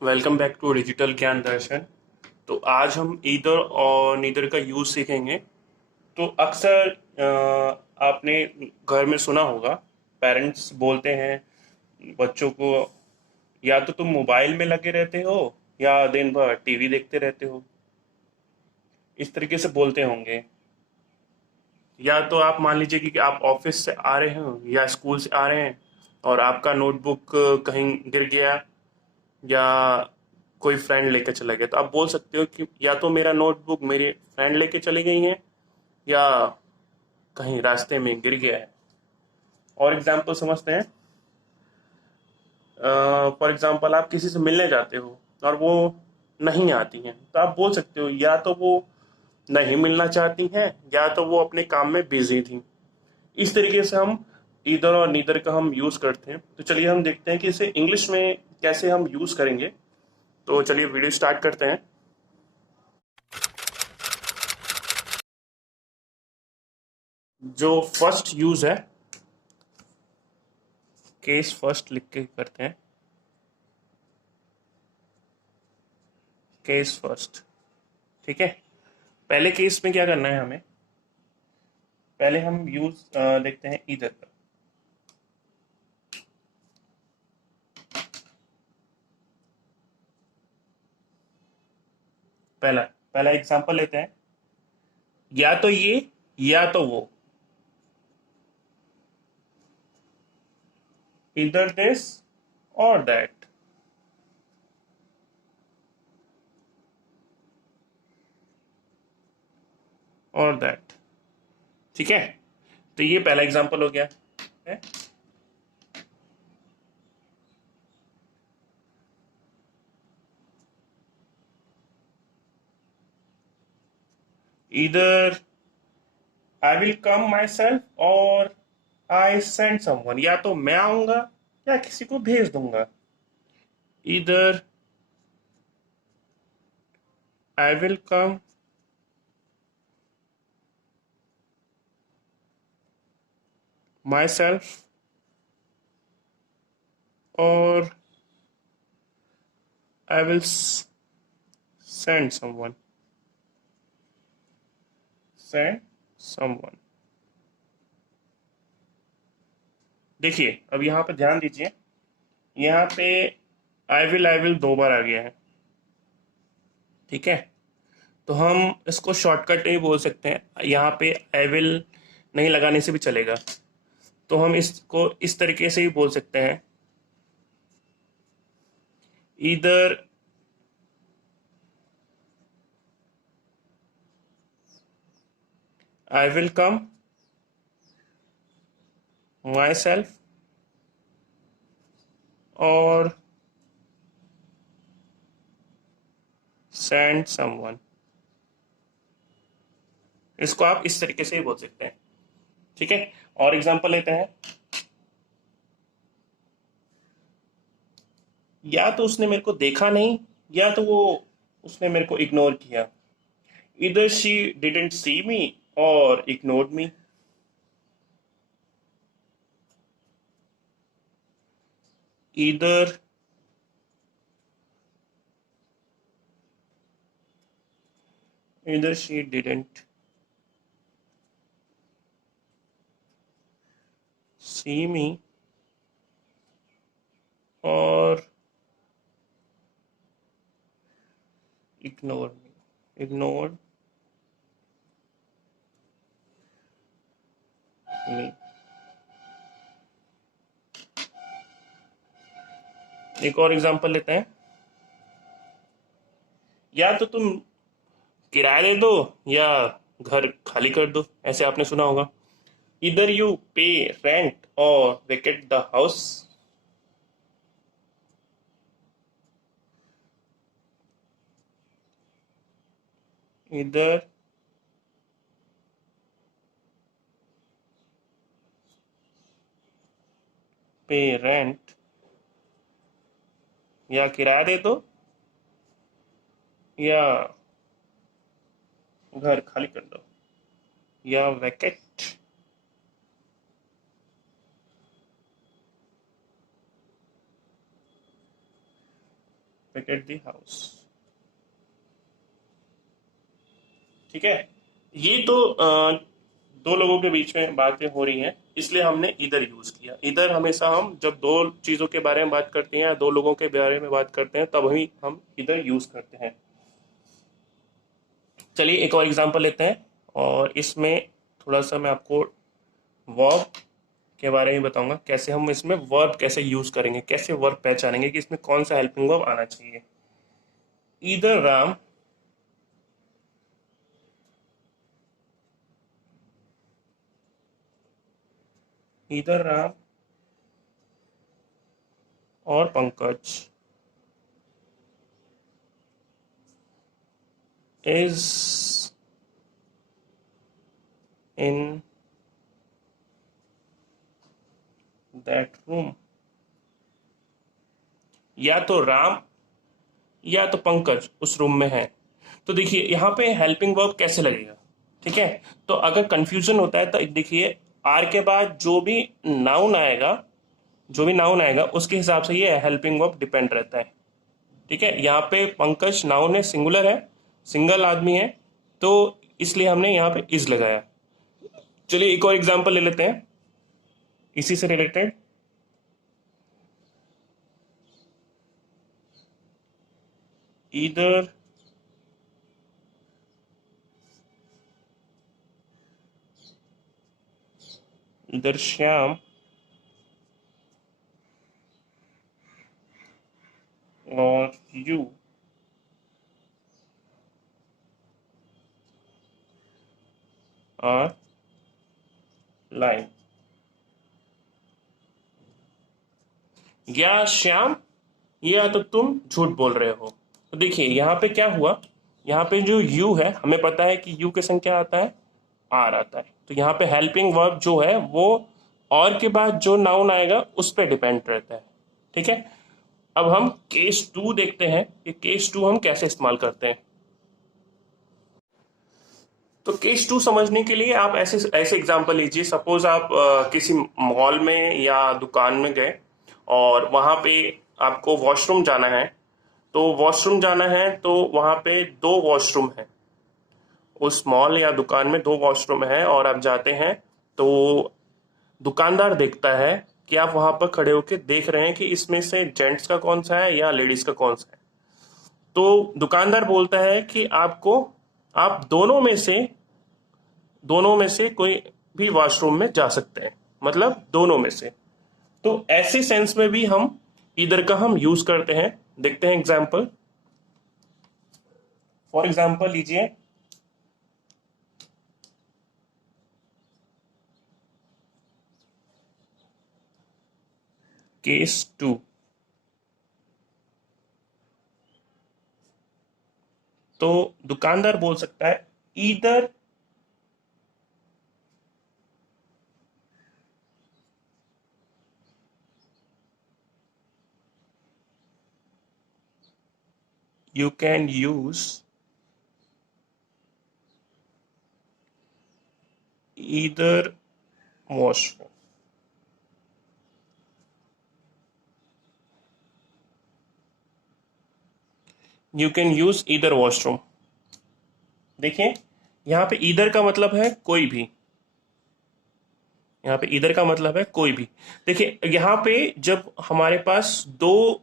Welcome back to digital ज्ञान दर्शन। तो आज हम ईदर और नीदर का यूज सीखेंगे। तो अक्सर आपने घर में सुना होगा, पेरेंट्स बोलते हैं बच्चों को, या तो तुम मोबाइल में लगे रहते हो या दिन भर टीवी देखते रहते हो। इस तरीके से बोलते होंगे। या तो आप मान लीजिए कि आप ऑफिस से आ रहे हो या स्कूल से आ रहे हैं और आपका नोटबुक कहीं गिर गया या कोई फ्रेंड लेकर चला गया, तो आप बोल सकते हो कि या तो मेरा नोटबुक मेरी फ्रेंड लेके चली गई है या कहीं रास्ते में गिर गया है। और एग्जाम्पल समझते हैं। फॉर एग्जाम्पल आप किसी से मिलने जाते हो और वो नहीं आती हैं, तो आप बोल सकते हो या तो वो नहीं मिलना चाहती हैं या तो वो अपने काम में बिजी थी। इस तरीके से हम इधर और नीदर का हम यूज करते हैं। तो चलिए हम देखते हैं कि इसे इंग्लिश में कैसे हम यूज करेंगे। तो चलिए वीडियो स्टार्ट करते हैं। जो फर्स्ट यूज है, केस फर्स्ट लिख के करते हैं। केस फर्स्ट, ठीक है। पहले केस में क्या करना है हमें, पहले हम यूज देखते हैं इधर का। पहला पहला एग्जांपल लेते हैं। या तो ये या तो वो, इधर दिस और दैट। और दैट, ठीक है। तो ये पहला एग्जांपल हो गया है। इधर I will come my self और आई सेंड समवन, या तो मैं आऊंगा या किसी को भेज दूंगा। इधर I will come my self और I will send someone. Send someone. देखिए अब यहाँ पे ध्यान दीजिए, यहाँ पे आई विल दो बार आ गया है, ठीक है। तो हम इसको शॉर्टकट नहीं बोल सकते हैं, यहाँ पे आई विल नहीं लगाने से भी चलेगा। तो हम इसको इस तरीके से ही बोल सकते हैं। इधर I will come my self और सेंड समवन। इसको आप इस तरीके से ही बोल सकते हैं, ठीक है। और एग्जांपल लेते हैं। या तो उसने मेरे को देखा नहीं या तो वो उसने मेरे को इग्नोर किया। इधर शी डिडंट सी मी और इग्नोर्ड मी। इधर इधर शी डिडंट सी मी और इग्नोर मी। इग्नोर्ड मी। एक और एग्जांपल लेते हैं। या तो तुम किराया दे दो या घर खाली कर दो, ऐसे आपने सुना होगा। इधर यू पे रेंट और वेकेट द हाउस। इधर पे रेंट या किराया दे दो या घर खाली कर दो या वैकेट। Wicket the house. ठीक है, ये तो दो लोगों के बीच में बातें हो रही हैं, इसलिए हमने इधर यूज किया। इधर हमेशा हम जब दो चीजों के बारे में बात करते हैं या दो लोगों के बारे में बात करते हैं तब ही हम इधर यूज करते हैं। चलिए एक और एग्जांपल लेते हैं, और इसमें थोड़ा सा मैं आपको वर्ब के बारे में बताऊंगा, कैसे हम इसमें वर्ब कैसे यूज करेंगे, कैसे वर्ब पहचानेंगे कि इसमें कौन सा हेल्पिंग वर्ब आना चाहिए। इधर राम इधर राम और Pankaj is in that room. या तो राम या तो पंकज उस रूम में है। तो देखिए यहाँ पे हेल्पिंग वर्ब कैसे लगेगा। ठीक है, तो अगर कंफ्यूजन होता है तो देखिए आर के बाद जो भी नाउन आएगा उसके हिसाब से ये हेल्पिंग वर्ब डिपेंड रहता है। ठीक है, यहाँ पे पंकज नाउन है, सिंगुलर है, सिंगल आदमी है, तो इसलिए हमने यहाँ पे इज लगाया। चलिए एक और एग्जांपल ले लेते हैं इसी से रिलेटेड। इधर श्याम और यू आर लाइन। या श्याम, या तो तुम झूठ बोल रहे हो। तो देखिए यहाँ पे क्या हुआ, यहाँ पे जो यू है हमें पता है कि यू के संग क्या आता है, आर आता है। तो यहाँ पे हेल्पिंग वर्ब जो है वो और के बाद जो नाउन आएगा उस पर डिपेंड रहता है। ठीक है, अब हम केस 2 देखते हैं कि केस 2 हम कैसे इस्तेमाल करते हैं। तो केस 2 समझने के लिए आप ऐसे ऐसे एग्जांपल लीजिए। सपोज आप किसी मॉल में या दुकान में गए और वहां पे आपको वॉशरूम जाना है। तो वॉशरूम जाना है तो वहां पे दो वॉशरूम है, उस मॉल या दुकान में दो वॉशरूम है और आप जाते हैं। तो दुकानदार देखता है कि आप वहां पर खड़े होकर देख रहे हैं कि इसमें से जेंट्स का कौन सा है या लेडीज का कौन सा है। तो दुकानदार बोलता है कि आप दोनों में से कोई भी वॉशरूम में जा सकते हैं, मतलब दोनों में से। तो ऐसे सेंस में भी हम इधर का हम यूज करते हैं। देखते हैं एग्जाम्पल। फॉर एग्जाम्पल लीजिए, केस 2। तो दुकानदार बोल सकता है इधर you can use either washroom। You can use either washroom। देखिए यहाँ पे ईदर का मतलब है कोई भी, यहाँ पे ईदर का मतलब है कोई भी। देखिए यहाँ पे जब हमारे पास दो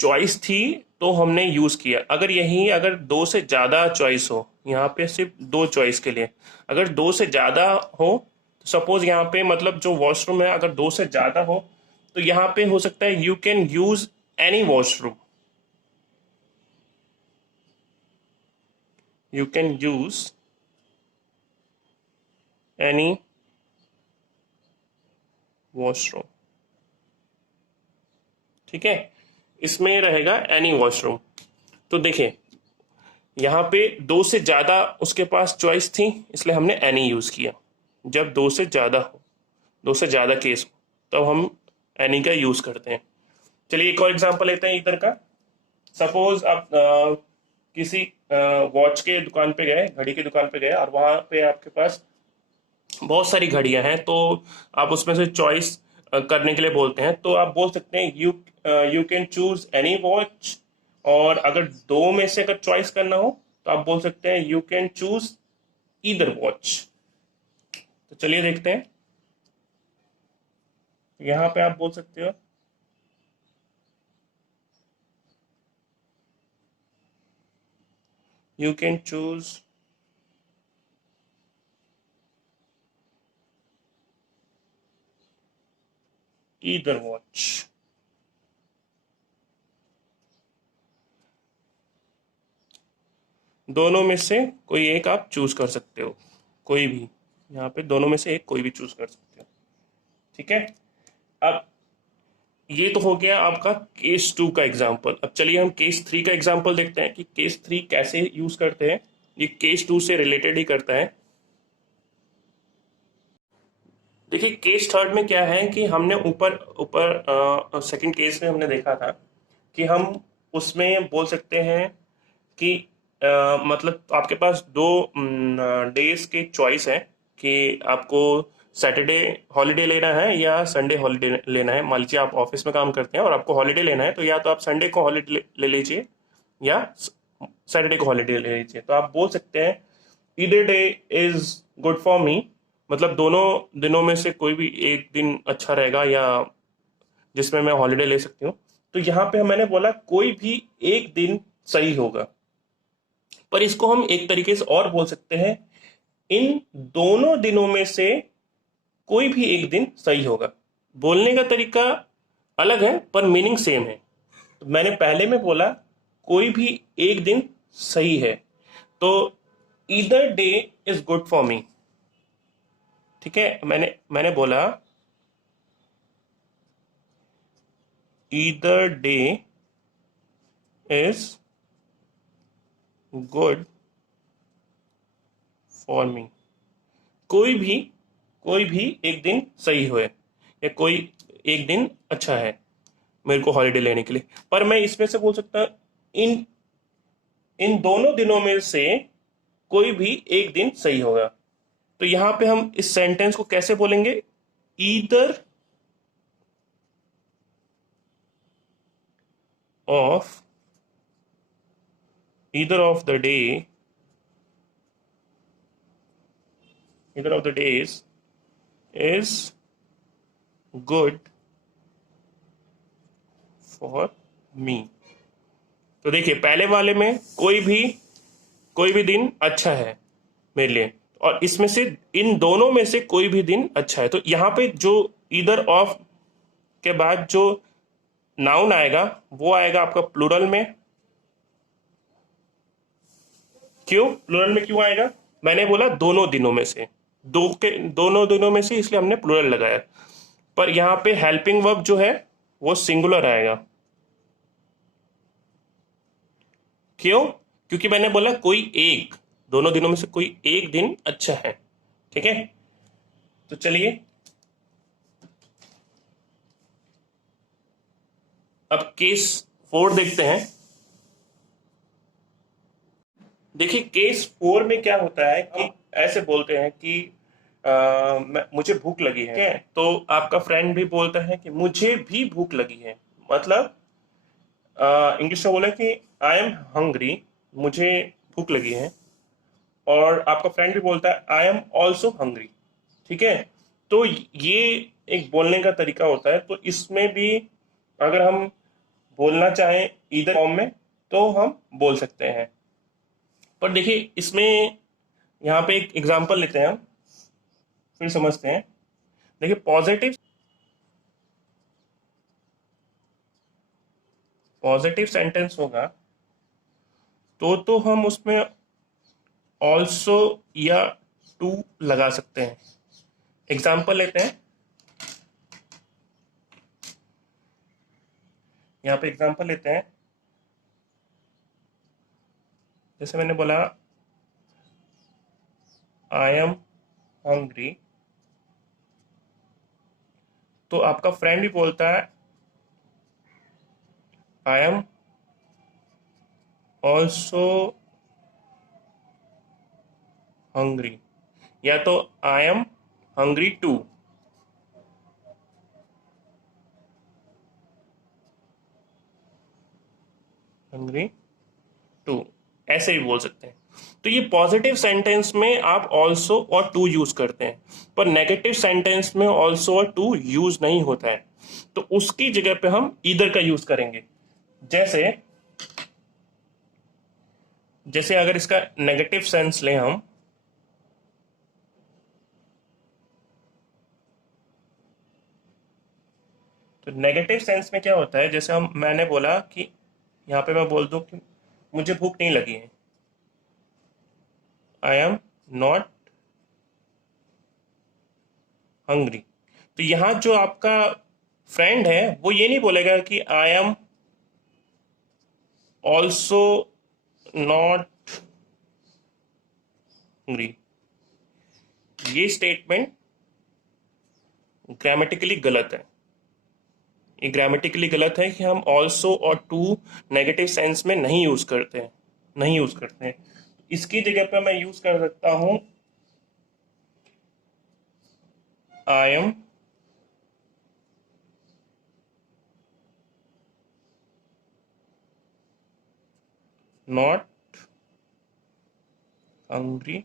चॉइस थी तो हमने यूज किया। अगर दो से ज्यादा चॉइस हो, यहाँ पे सिर्फ दो चॉइस के लिए, अगर दो से ज्यादा हो, तो सपोज यहाँ पे मतलब जो वॉशरूम है अगर दो से ज्यादा हो तो यहाँ पे हो सकता है you can use any washroom. You can use any washroom. ठीक है, इसमें रहेगा एनी वॉशरूम। तो देखिए यहाँ पे दो से ज्यादा उसके पास चॉइस थी इसलिए हमने एनी यूज किया। जब दो से ज्यादा हो, दो से ज्यादा केस हो, तब हम एनी का यूज करते हैं। चलिए एक और एग्जांपल लेते हैं इधर का। सपोज आप किसी वॉच के दुकान पे गए, घड़ी की दुकान पे गए, और वहां पे आपके पास बहुत सारी घड़ियां हैं। तो आप उसमें से चॉइस करने के लिए बोलते हैं। तो आप बोल सकते हैं you can choose any watch और अगर दो में से अगर चॉइस करना हो तो आप बोल सकते हैं you can choose either watch. तो चलिए देखते हैं। यहां पे आप बोल सकते हो you can choose either watch. दोनों में से कोई एक आप चूज कर सकते हो, कोई भी। यहाँ पे दोनों में से एक कोई भी चूज कर सकते हो। ठीक है। अब ये तो हो गया आपका केस 2 का एग्जाम्पल। अब चलिए हम केस 3 का एग्जाम्पल देखते हैं कि केस 3 कैसे यूज करते हैं। ये केस 2 से रिलेटेड ही करता है। देखिए केस थर्ड में क्या है कि हमने ऊपर ऊपर सेकंड केस में हमने देखा था कि हम उसमें बोल सकते हैं कि मतलब आपके पास दो डेज के चॉइस है कि आपको सैटरडे हॉलीडे लेना है या संडे हॉलीडे लेना है। मान लीजिए आप ऑफिस में काम करते हैं और आपको हॉलीडे लेना है, तो या तो आप संडे को हॉलीडे ले लीजिए या सैटरडे को हॉलीडे ले लीजिए। तो आप बोल सकते हैं either day is good for me, मतलब दोनों दिनों में से कोई भी एक दिन अच्छा रहेगा या जिसमें मैं हॉलीडे ले सकती हूँ। तो यहाँ पे मैंने बोला कोई भी एक दिन सही होगा। पर इसको हम एक तरीके से और बोल सकते हैं इन दोनों दिनों में से कोई भी एक दिन सही होगा। बोलने का तरीका अलग है पर मीनिंग सेम है। तो मैंने पहले में बोला कोई भी एक दिन सही है, तो either day is good for me. ठीक है। मैंने बोला either day is good for me. कोई भी एक दिन सही हुए या कोई एक दिन अच्छा है मेरे को हॉलीडे लेने के लिए। पर मैं इसमें से बोल सकता हूँ इन इन दोनों दिनों में से कोई भी एक दिन सही होगा। तो यहां पे हम इस सेंटेंस को कैसे बोलेंगे? Either of either of the day either of the days is good for me. तो देखिए पहले वाले में कोई भी दिन अच्छा है मेरे लिए, और इसमें से इन दोनों में से कोई भी दिन अच्छा है। तो यहाँ पे जो ईदर ऑफ के बाद जो नाउन आएगा वो आएगा आपका प्लूरल में। क्यों प्लूरल में क्यों आएगा? मैंने बोला दोनों दिनों में से, दोनों दिनों में से, इसलिए हमने प्लूरल लगाया। पर यहाँ पे हेल्पिंग वर्ब जो है वो सिंगुलर आएगा। क्यों? क्योंकि मैंने बोला कोई एक, दोनों दिनों में से कोई एक दिन अच्छा है। ठीक है। तो चलिए अब केस 4 देखते हैं। देखिए केस 4 में क्या होता है कि ऐसे बोलते हैं कि मुझे भूख लगी है। ठीक है। तो आपका फ्रेंड भी बोलता है कि मुझे भी भूख लगी है। मतलब इंग्लिश में बोला कि आई एम हंग्री, मुझे भूख लगी है। और आपका फ्रेंड भी बोलता है आई एम ऑल्सो हंग्री। ठीक है। तो ये एक बोलने का तरीका होता है। तो इसमें भी अगर हम बोलना चाहें ईदर फॉर्म में तो हम बोल सकते हैं। पर देखिए इसमें यहाँ पे एक एग्जांपल लेते हैं हम, फिर समझते हैं। देखिए पॉजिटिव सेंटेंस होगा तो हम उसमें ऑल्सो या टू लगा सकते हैं। एग्जाम्पल लेते हैं। यहाँ पे एग्जाम्पल लेते हैं। जैसे मैंने बोला आई एम हंग्री, तो आपका फ्रेंड भी बोलता है आई एम ऑल्सो हंग्री, या तो I am hungry too. Hungry too, ऐसे भी बोल सकते हैं। तो ये पॉजिटिव सेंटेंस में आप ऑल्सो और टू यूज करते हैं, पर नेगेटिव सेंटेंस में ऑल्सो और टू यूज नहीं होता है, तो उसकी जगह पे हम ईदर का यूज करेंगे। जैसे जैसे अगर इसका नेगेटिव सेंस लें हम, तो नेगेटिव सेंस में क्या होता है, जैसे हम मैंने बोला कि यहां पे मैं बोल दूं कि मुझे भूख नहीं लगी है, आई एम नॉट हंग्री। तो यहां जो आपका फ्रेंड है वो ये नहीं बोलेगा कि I am also not hungry. ये स्टेटमेंट ग्रामेटिकली गलत है। ये ग्रामेटिकली गलत है कि हम ऑल्सो और टू नेगेटिव सेंस में नहीं यूज करते हैं, नहीं यूज करते हैं। इसकी जगह पे मैं यूज कर सकता हूं I am not hungry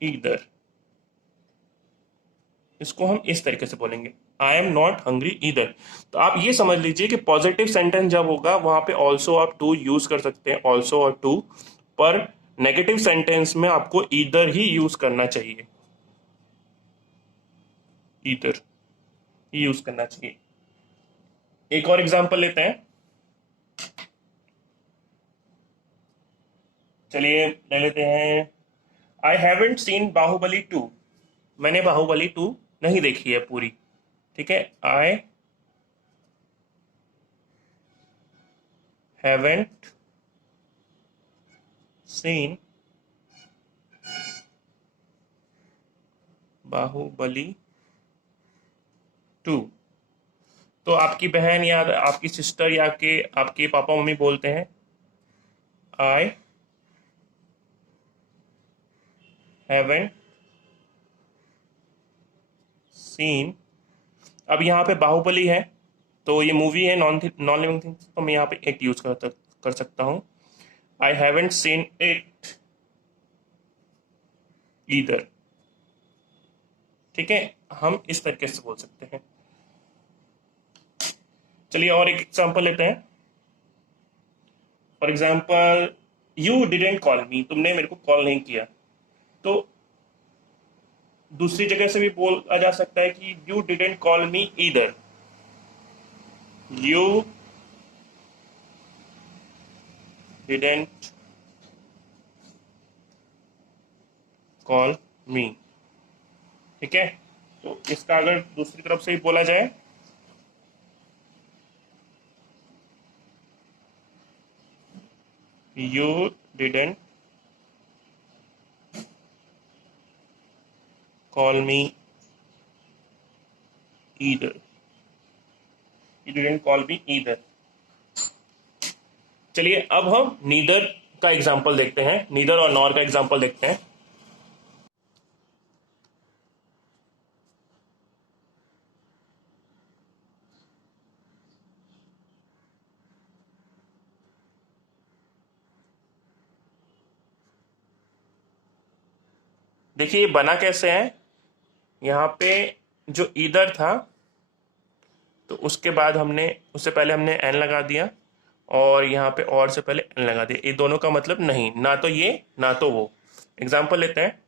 either. इसको हम इस तरीके से बोलेंगे, I am not hungry either. तो आप ये समझ लीजिए कि पॉजिटिव सेंटेंस जब होगा वहां पे ऑल्सो आप टू यूज कर सकते हैं, ऑल्सो और टू, पर नेगेटिव सेंटेंस में आपको ईदर ही यूज करना चाहिए, ईदर ही यूज करना चाहिए। एक और एग्जांपल लेते हैं, चलिए ले लेते हैं, I haven't seen Baahubali two. मैंने बाहुबली टू नहीं देखी है पूरी, ठीक है। I haven't seen Baahubali two. तो आपकी बहन या आपकी सिस्टर या के आपके पापा मम्मी बोलते हैं आई हैवेंट सीन। अब यहाँ पे बाहुबली है तो ये मूवी है, नॉन नॉन लिविंग थिंग्स, तो मैं यहाँ पे इट यूज कर सकता हूँ, आई हैवेंट सीन इट ईदर। ठीक है, हम इस तरीके से बोल सकते हैं। चलिए और एक एग्जांपल लेते हैं। For example, you didn't call मी, तुमने मेरे को कॉल नहीं किया। तो दूसरी जगह से भी बोला जा सकता है कि you didn't call me either, you didn't call मी। ठीक है, तो इसका अगर दूसरी तरफ से ही बोला जाए, you didn't call me either, you didn't call me either. चलिए अब हम नीदर का एग्जांपल देखते हैं, नीदर और नॉर का एग्जांपल देखते हैं। देखिए ये बना कैसे है, यहाँ पे जो ईदर था तो उसके बाद हमने, उससे पहले हमने एन लगा दिया, और यहाँ पे और से पहले एन लगा दिया। ये दोनों का मतलब नहीं, ना तो ये ना तो वो। एग्जाम्पल लेते हैं,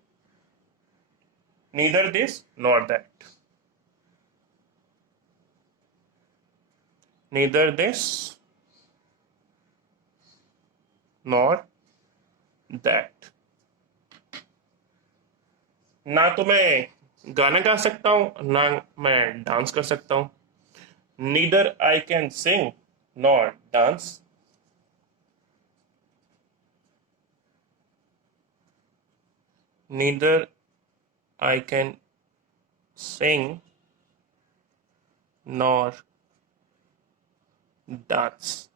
neither this not that, neither this not that. ना तो मैं गाना गा सकता हूं ना मैं डांस कर सकता हूं, neither I can sing not dance, neither I can sing nor dance.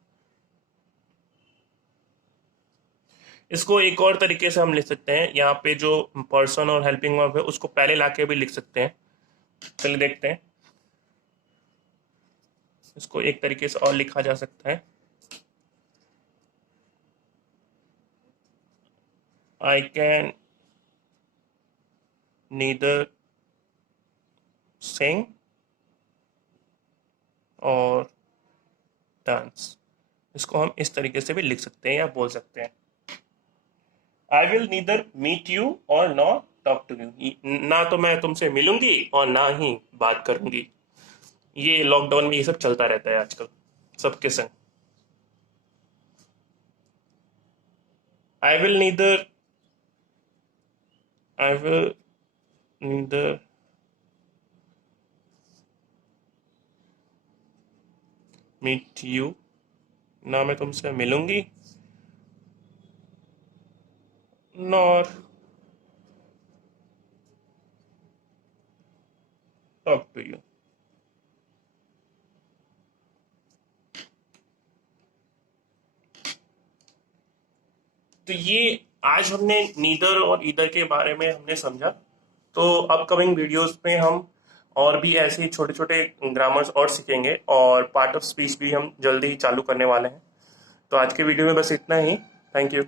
इसको एक और तरीके से हम लिख सकते हैं, यहाँ पे जो पर्सन और हेल्पिंग वर्ब है उसको पहले लाके भी लिख सकते हैं। चलिए देखते हैं, इसको एक तरीके से और लिखा जा सकता है, आई कैन नीदर सिंग और डांस। इसको हम इस तरीके से भी लिख सकते हैं या बोल सकते हैं। I will neither meet you और नॉट टॉक टू यू। ना तो मैं तुमसे मिलूंगी और ना ही बात करूंगी। ये लॉकडाउन में ये सब चलता रहता है आजकल सबके संग। I will neither I will neither meet you. ना मैं तुमसे मिलूंगी नॉर टॉक टू यू। तो ये आज हमने नीदर और ईदर के बारे में हमने समझा। तो अपकमिंग वीडियोस में हम और भी ऐसे छोटे छोटे ग्रामर्स और सीखेंगे और पार्ट ऑफ स्पीच भी हम जल्दी ही चालू करने वाले हैं। तो आज के वीडियो में बस इतना ही। Thank you.